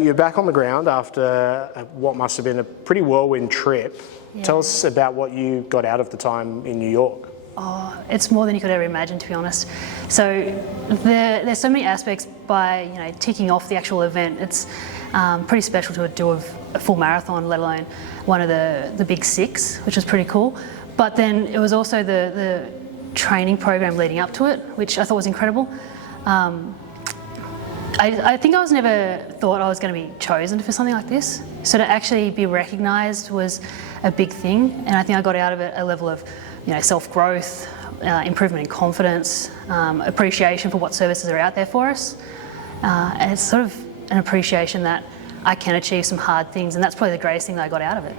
You're back on the ground after what must have been a pretty whirlwind trip. Yeah. Tell us about what you got out of the time in New York. Oh, it's more than you could ever imagine, to be honest. So there's so many aspects by ticking off the actual event. It's pretty special to do a full marathon, let alone one of the big six, which was pretty cool. But then it was also the training program leading up to it, which I thought was incredible. I think I never thought I was going to be chosen for something like this. So to actually be recognised was a big thing, and I think I got out of it a level of self-growth, improvement in confidence, appreciation for what services are out there for us. And it's sort of an appreciation that I can achieve some hard things, and that's probably the greatest thing that I got out of it.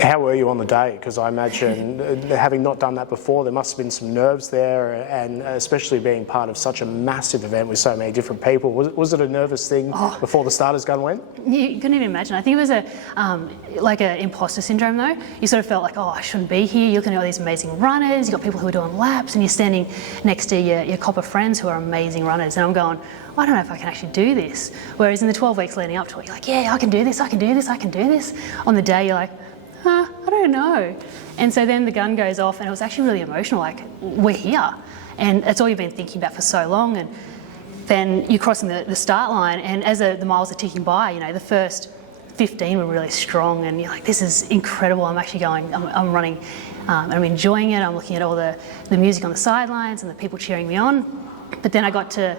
How were you on the day? Because I imagine, having not done that before, there must have been some nerves there, and especially being part of such a massive event with so many different people. Was it a nervous thing before the starters gun went? You couldn't even imagine. I think it was like an imposter syndrome though. You sort of felt like, oh, I shouldn't be here. You're looking at all these amazing runners, you've got people who are doing laps, and you're standing next to your copper friends who are amazing runners, and I'm going, I don't know if I can actually do this. Whereas in the 12 weeks leading up to it, you're like, yeah, I can do this, I can do this, I can do this. On the day, you're like, I don't know. And so then the gun goes off, and it was actually really emotional, like, we're here. And it's all you've been thinking about for so long. And then you're crossing the start line, and as the miles are ticking by, the first 15 were really strong, and you're like, this is incredible. I'm actually going, I'm running, I'm enjoying it. I'm looking at all the music on the sidelines and the people cheering me on. But then I got to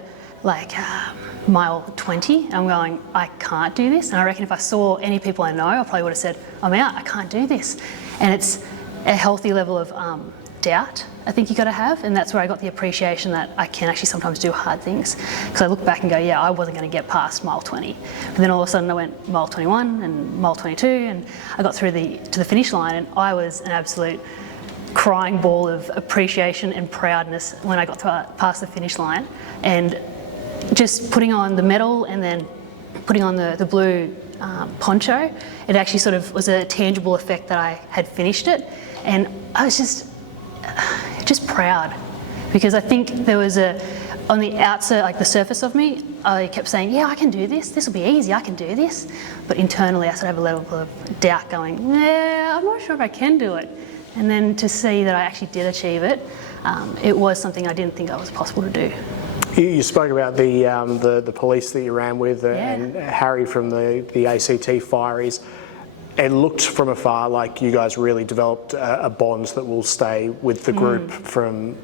mile 20, and I'm going, I can't do this. And I reckon if I saw any people I know, I probably would have said, I'm out, I can't do this. And it's a healthy level of doubt I think you got to have, and that's where I got the appreciation that I can actually sometimes do hard things. Because I look back and go, yeah, I wasn't going to get past mile 20. But then all of a sudden I went mile 21 and mile 22, and I got through to the finish line, and I was an absolute crying ball of appreciation and proudness when I got past the finish line. And just putting on the medal and then putting on the blue poncho, it actually sort of was a tangible effect that I had finished it. And I was just proud, because I think there was on the outside, like the surface of me, I kept saying, yeah, I can do this, this will be easy, I can do this. But internally I sort of have a level of doubt going, yeah, I'm not sure if I can do it. And then to see that I actually did achieve it, it was something I didn't think it was possible to do. You spoke about the police that you ran with, and Harry from the ACT Fireys. It looked from afar like you guys really developed a bond that will stay with the group from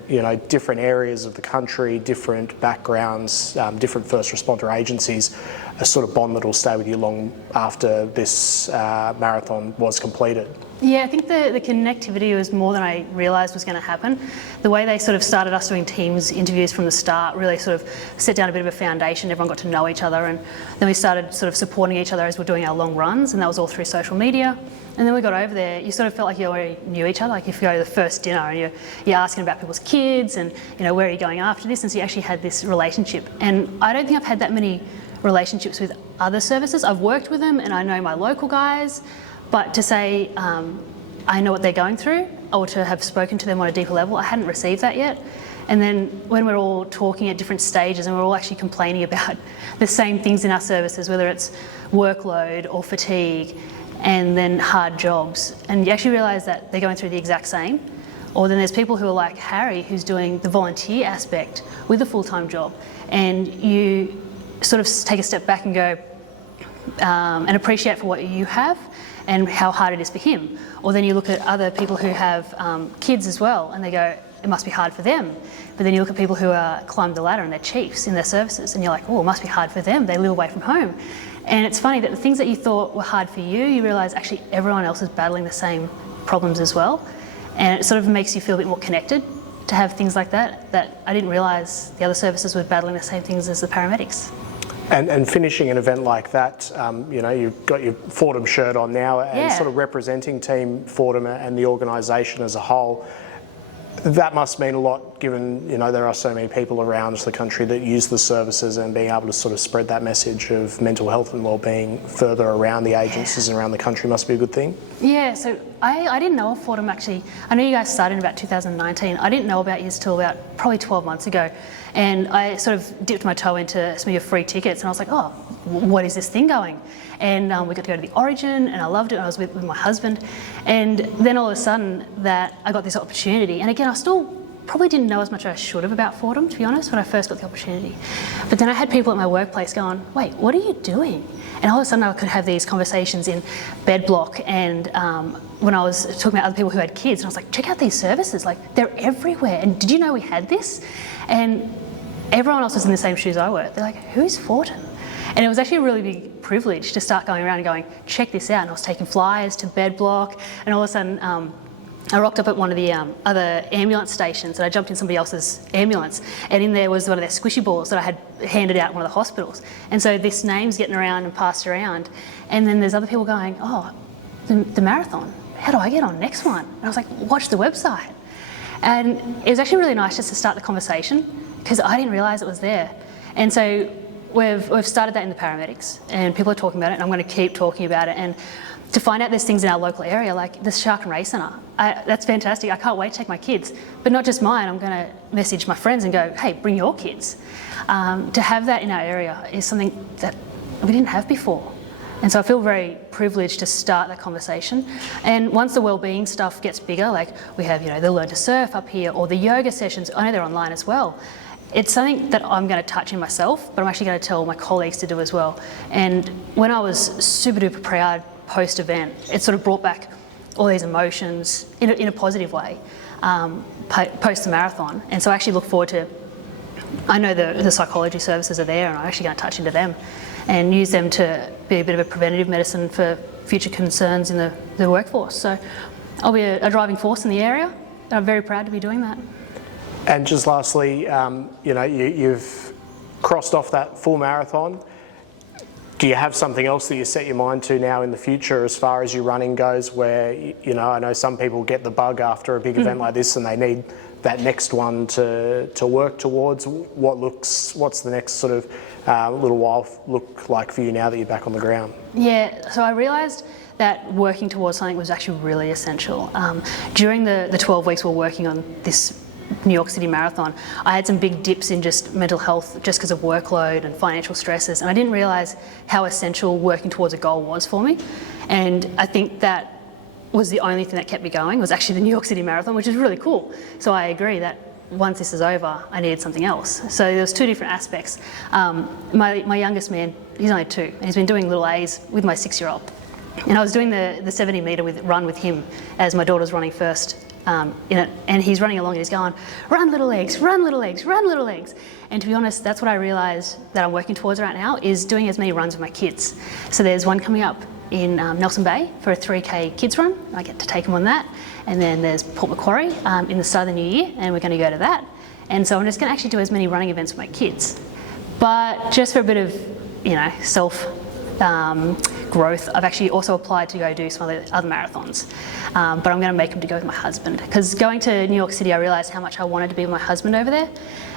different areas of the country, different backgrounds, different first responder agencies. A sort of bond that will stay with you long after this marathon was completed. Yeah, I think the connectivity was more than I realised was going to happen. The way they sort of started us doing Teams interviews from the start really sort of set down a bit of a foundation. Everyone got to know each other, and then we started sort of supporting each other as we're doing our long runs, and that was all through social media. And then we got over there, you sort of felt like you already knew each other. Like if you go to the first dinner and you're asking about people's kids and where are you going after this, and so you actually had this relationship. And I don't think I've had that many relationships with other services. I've worked with them and I know my local guys, but to say I know what they're going through, or to have spoken to them on a deeper level, I hadn't received that yet. And then when we're all talking at different stages and we're all actually complaining about the same things in our services, whether it's workload or fatigue and then hard jobs, and you actually realise that they're going through the exact same. Or then there's people who are like Harry, who's doing the volunteer aspect with a full-time job, and you sort of take a step back and go and appreciate for what you have and how hard it is for him. Or then you look at other people who have kids as well, and they go, it must be hard for them. But then you look at people who climbed the ladder and they're chiefs in their services, and you're like, oh, it must be hard for them. They live away from home. And it's funny that the things that you thought were hard for you, you realise actually everyone else is battling the same problems as well. And it sort of makes you feel a bit more connected to have things like that I didn't realise the other services were battling the same things as the paramedics. And finishing an event like that, you've got your Fortem shirt on now, and sort of representing Team Fortem and the organisation as a whole. That must mean a lot, given there are so many people around the country that use the services, and being able to sort of spread that message of mental health and wellbeing further around the agencies and around the country must be a good thing. Yeah, so I didn't know of Fortem actually. I know you guys started in about 2019. I didn't know about yours till about probably 12 months ago. And I sort of dipped my toe into some of your free tickets and I was like, oh, what is this thing going? And we got to go to the Origin and I loved it. I was with my husband. And then all of a sudden that I got this opportunity. And again, I still probably didn't know as much as I should have about Fortem, to be honest, when I first got the opportunity. But then I had people at my workplace going, wait, what are you doing? And all of a sudden I could have these conversations in bed block and when I was talking about other people who had kids, and I was like, check out these services, like they're everywhere. And did you know we had this? And everyone else was in the same shoes I were. They're like, who's Fortem? And it was actually a really big privilege to start going around and going, check this out. And I was taking flyers to bed block and all of a sudden I rocked up at one of the other ambulance stations and I jumped in somebody else's ambulance and in there was one of their squishy balls that I had handed out in one of the hospitals. And so this name's getting around and passed around and then there's other people going, oh, the marathon, how do I get on next one? And I was like, watch the website. And it was actually really nice just to start the conversation because I didn't realise it was there. And so we've started that in the paramedics and people are talking about it and I'm going to keep talking about it. And to find out there's things in our local area like the Shark and Race Centre. That's fantastic. I can't wait to take my kids. But not just mine, I'm going to message my friends and go, hey, bring your kids. To have that in our area is something that we didn't have before. And so I feel very privileged to start that conversation. And once the wellbeing stuff gets bigger, like we have, the Learn to Surf up here or the yoga sessions, I know they're online as well. It's something that I'm going to touch in myself, but I'm actually going to tell my colleagues to do as well. And when I was super duper proud post-event, it sort of brought back all these emotions in a positive way post the marathon. And so I actually look forward to, I know the psychology services are there and I'm actually going to touch into them and use them to be a bit of a preventative medicine for future concerns in the workforce. So I'll be a driving force in the area and I'm very proud to be doing that. And just lastly, you've crossed off that full marathon. Do you have something else that you set your mind to now in the future as far as your running goes where, I know some people get the bug after a big event like this and they need that next one to work towards. What's the next sort of little while look like for you now that you're back on the ground? Yeah, so I realised that working towards something was actually really essential. During the 12 weeks we're working on this New York City Marathon, I had some big dips in just mental health just because of workload and financial stresses, and I didn't realise how essential working towards a goal was for me. And I think that was the only thing that kept me going, was actually the New York City Marathon, which is really cool. So I agree that once this is over, I needed something else. So there's two different aspects. My youngest man, he's only 2, and he's been doing little A's with my 6-year-old. And I was doing the 70 metre run with him as my daughter's running first. And he's running along and he's going, run little legs, run little legs, run little legs. And to be honest, that's what I realised that I'm working towards right now, is doing as many runs with my kids. So there's one coming up in Nelson Bay for a 3K kids run. I get to take them on that. And then there's Port Macquarie in the start of the new year, and we're going to go to that. And so I'm just going to actually do as many running events with my kids. But just for a bit of, self growth, I've actually also applied to go do some other marathons, but I'm going to make them to go with my husband, because going to New York City I realised how much I wanted to be with my husband over there,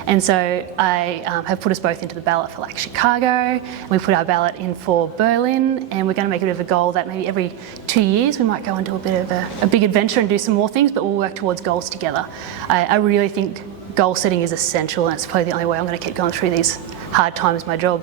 and so I have put us both into the ballot for like Chicago, and we put our ballot in for Berlin, and we're going to make a bit of a goal that maybe every 2 years we might go and do a bit of a big adventure and do some more things, but we'll work towards goals together. I really think goal setting is essential, and it's probably the only way I'm going to keep going through these hard times in my job.